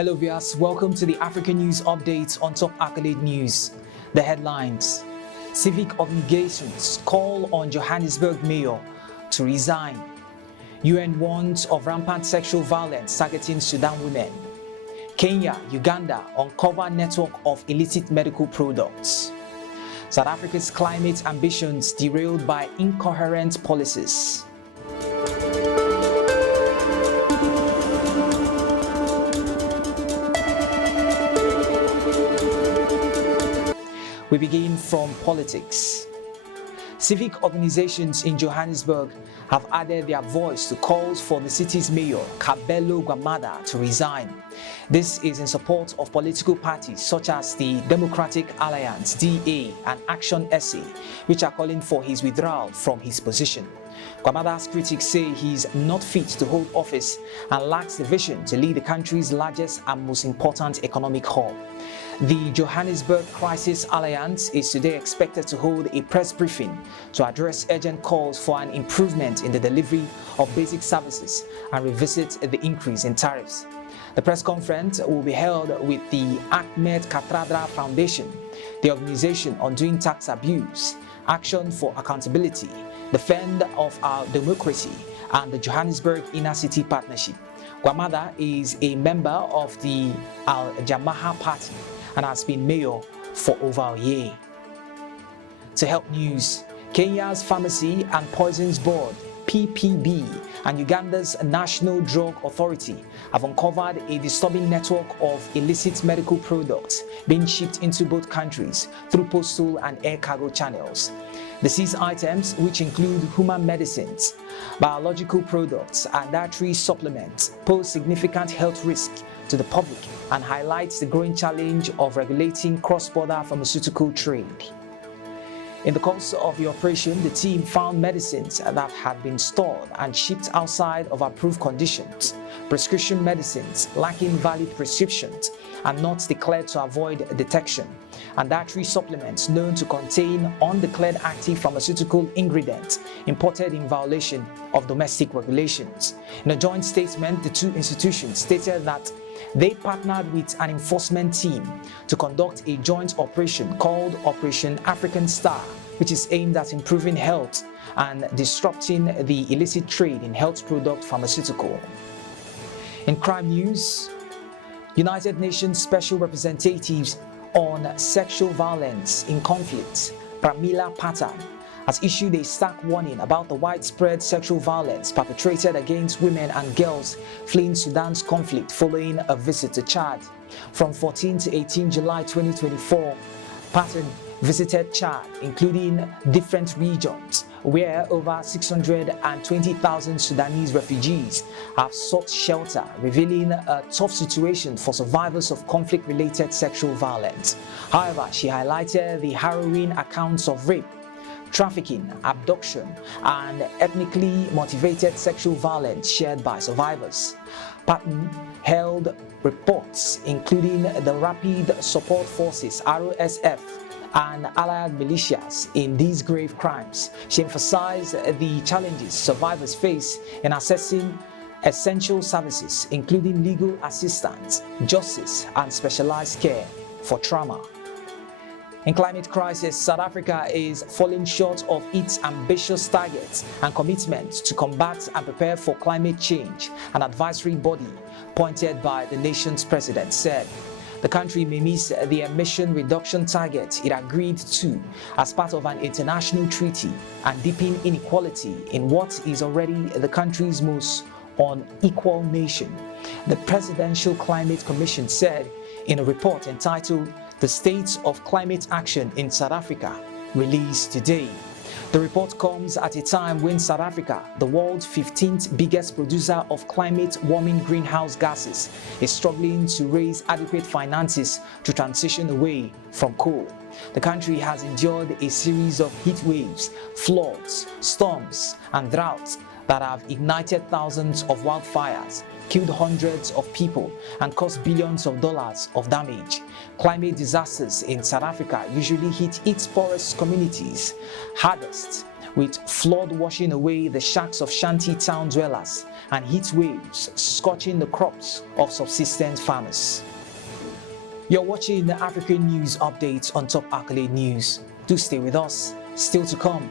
Hello viewers, welcome to the African News Update on Top Accolade News. The headlines: Civic obligations call on Johannesburg mayor to resign. UN warns of rampant sexual violence targeting Sudan women. Kenya, Uganda uncover network of illicit medical products. South Africa's climate ambitions derailed by incoherent policies. We begin from politics. Civic organizations in Johannesburg have added their voice to calls for the city's mayor, Kabelo Gwamanda, to resign. This is in support of political parties such as the Democratic Alliance, DA, and Action SA, which are calling for his withdrawal from his position. Gwamanda's critics say he is not fit to hold office and lacks the vision to lead the country's largest and most important economic hub. The Johannesburg Crisis Alliance is today expected to hold a press briefing to address urgent calls for an improvement in the delivery of basic services and revisit the increase in tariffs. The press conference will be held with the Ahmed Katradra Foundation, the Organization on Doing Tax Abuse, Action for Accountability, Defend of Our Democracy, and the Johannesburg Inner City Partnership. Gwamanda is a member of the Al Jamaha Party and has been mayor for over a year. To help news, Kenya's Pharmacy and Poisons Board, PPB, and Uganda's National Drug Authority have uncovered a disturbing network of illicit medical products being shipped into both countries through postal and air cargo channels. The seized items, which include human medicines, biological products, and dietary supplements, pose significant health risks to the public and highlights the growing challenge of regulating cross-border pharmaceutical trade. In the course of the operation, the team found medicines that had been stored and shipped outside of approved conditions, prescription medicines lacking valid prescriptions and not declared to avoid detection, and dietary supplements known to contain undeclared active pharmaceutical ingredients imported in violation of domestic regulations. In a joint statement, the two institutions stated that they partnered with an enforcement team to conduct a joint operation called Operation African Star, which is aimed at improving health and disrupting the illicit trade in health product pharmaceutical. In crime news, United Nations Special Representatives on Sexual Violence in Conflicts, Pramila Patten, has issued a stark warning about the widespread sexual violence perpetrated against women and girls fleeing Sudan's conflict following a visit to Chad. From 14 to 18 July 2024, Patten visited Chad, including different regions where over 620,000 Sudanese refugees have sought shelter, revealing a tough situation for survivors of conflict-related sexual violence. However, she highlighted the harrowing accounts of rape, trafficking, abduction, and ethnically motivated sexual violence shared by survivors. Patten held reports including the Rapid Support Forces (RSF) and allied militias in these grave crimes. She emphasized the challenges survivors face in accessing essential services, including legal assistance, justice, and specialized care for trauma. In climate crisis, South Africa is falling short of its ambitious targets and commitments to combat and prepare for climate change, an advisory body appointed by the nation's president said. The country may miss the emission reduction target it agreed to as part of an international treaty and deepen inequality in what is already the country's most unequal nation, the Presidential Climate Commission said in a report entitled The State of Climate Action in South Africa, released today. The report comes at a time when South Africa, the world's 15th biggest producer of climate-warming greenhouse gases, is struggling to raise adequate finances to transition away from coal. The country has endured a series of heat waves, floods, storms, and droughts that have ignited thousands of wildfires, killed hundreds of people, and caused billions of dollars of damage. Climate disasters in South Africa usually hit its poorest communities hardest, with flood washing away the shacks of shanty town dwellers and heat waves scorching the crops of subsistence farmers. You're watching the African News Updates on Top Accolade News. Do stay with us. Still to come.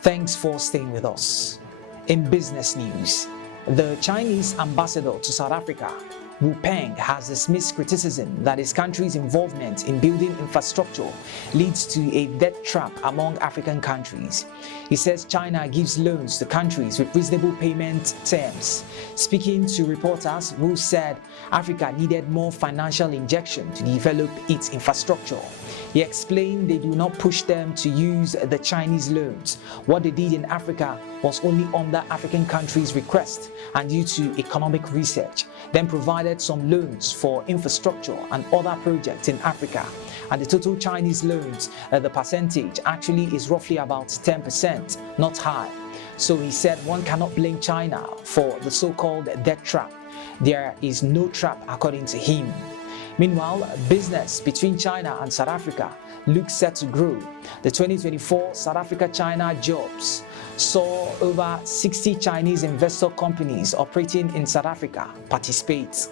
Thanks for staying with us. In business news, the Chinese ambassador to South Africa, Peng, has dismissed criticism that his country's involvement in building infrastructure leads to a debt trap among African countries. He says China gives loans to countries with reasonable payment terms. Speaking to reporters, Wu said Africa needed more financial injection to develop its infrastructure. He explained they do not push them to use the Chinese loans. What they did in Africa was only under African countries' request and due to economic research, then provided some loans for infrastructure and other projects in Africa. And the total Chinese loans, the percentage actually is roughly about 10%, not high. So he said one cannot blame China for the so-called debt trap. There is no trap according to him. Meanwhile, business between China and South Africa looks set to grow. The 2024 South Africa-China jobs saw over 60 Chinese investor companies operating in South Africa participate.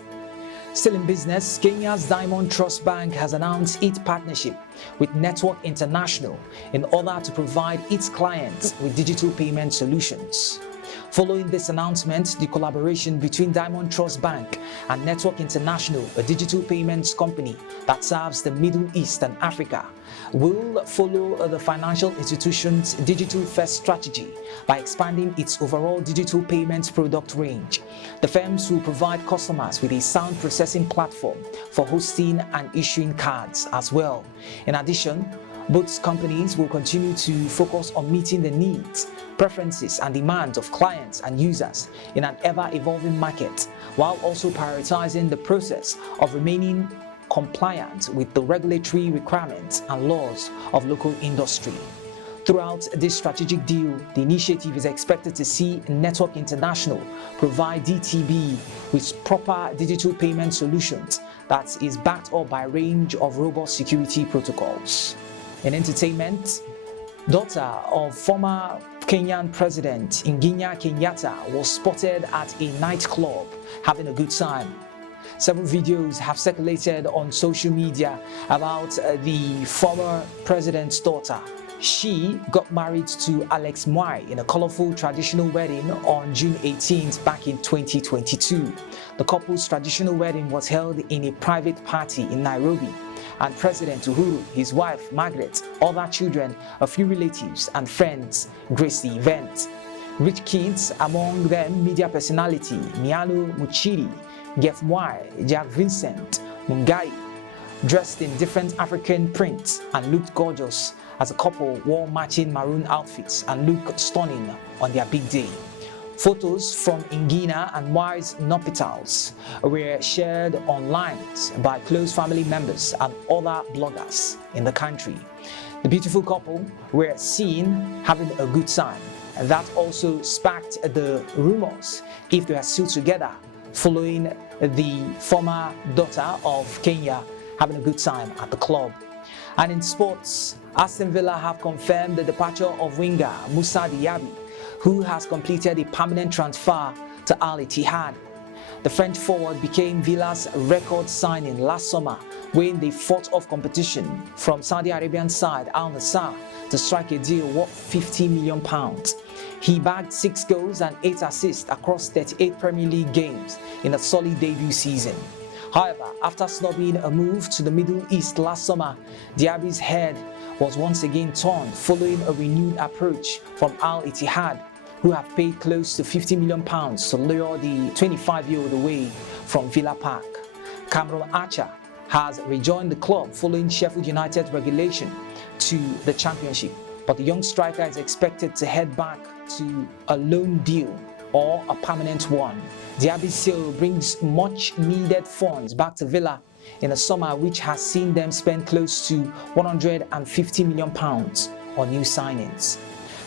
Still in business, Kenya's Diamond Trust Bank has announced its partnership with Network International in order to provide its clients with digital payment solutions. Following this announcement, the collaboration between Diamond Trust Bank and Network International, a digital payments company that serves the Middle East and Africa, will follow the financial institution's digital-first strategy by expanding its overall digital payments product range. The firms will provide customers with a sound processing platform for hosting and issuing cards as well. In addition, both companies will continue to focus on meeting the needs, preferences and demands of clients and users in an ever-evolving market, while also prioritizing the process of remaining compliant with the regulatory requirements and laws of local industry. Throughout this strategic deal, the initiative is expected to see Network International provide DTB with proper digital payment solutions that is backed up by a range of robust security protocols. In entertainment, daughter of former Kenyan President Ngina Kenyatta was spotted at a nightclub having a good time. Several videos have circulated on social media about the former president's daughter. She got married to Alex Mwai in a colorful traditional wedding on June 18th back in 2022. The couple's traditional wedding was held in a private party in Nairobi, and President Uhuru, his wife Margaret, other children, a few relatives and friends graced the event. Rich kids, among them media personality Miano Muchiri, Jeff Mwai, Jack Vincent, Mungai, dressed in different African prints and looked gorgeous as the couple wore matching maroon outfits and looked stunning on their big day. Photos from Ngina and Mwai's nuptials were shared online by close family members and other bloggers in the country. The beautiful couple were seen having a good time, and that also sparked the rumors if they are still together following the former daughter of Kenya having a good time at the club. And in sports, Aston Villa have confirmed the departure of winger Moussa Diaby, who has completed a permanent transfer to Ittihad. The French forward became Villa's record signing last summer when they fought off competition from Saudi Arabian side Al Nassr to strike a deal worth £50 million. He bagged 6 goals and 8 assists across 38 Premier League games in a solid debut season. However, after snubbing a move to the Middle East last summer, Diaby's head was once again turned following a renewed approach from Al Ittihad, who have paid close to £50 million to lure the 25-year-old away from Villa Park. Cameron Archer has rejoined the club following Sheffield United's relegation to the Championship, but the young striker is expected to head back to a loan deal or a permanent one. Diaby's sale brings much needed funds back to Villa in a summer which has seen them spend close to £150 million on new signings.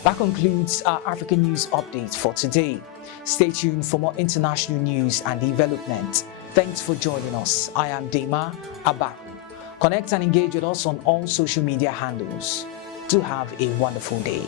That concludes our African news update for today. Stay tuned for more international news and development. Thanks for joining us. I am Dema Abaku. Connect and engage with us on all social media handles. Do have a wonderful day.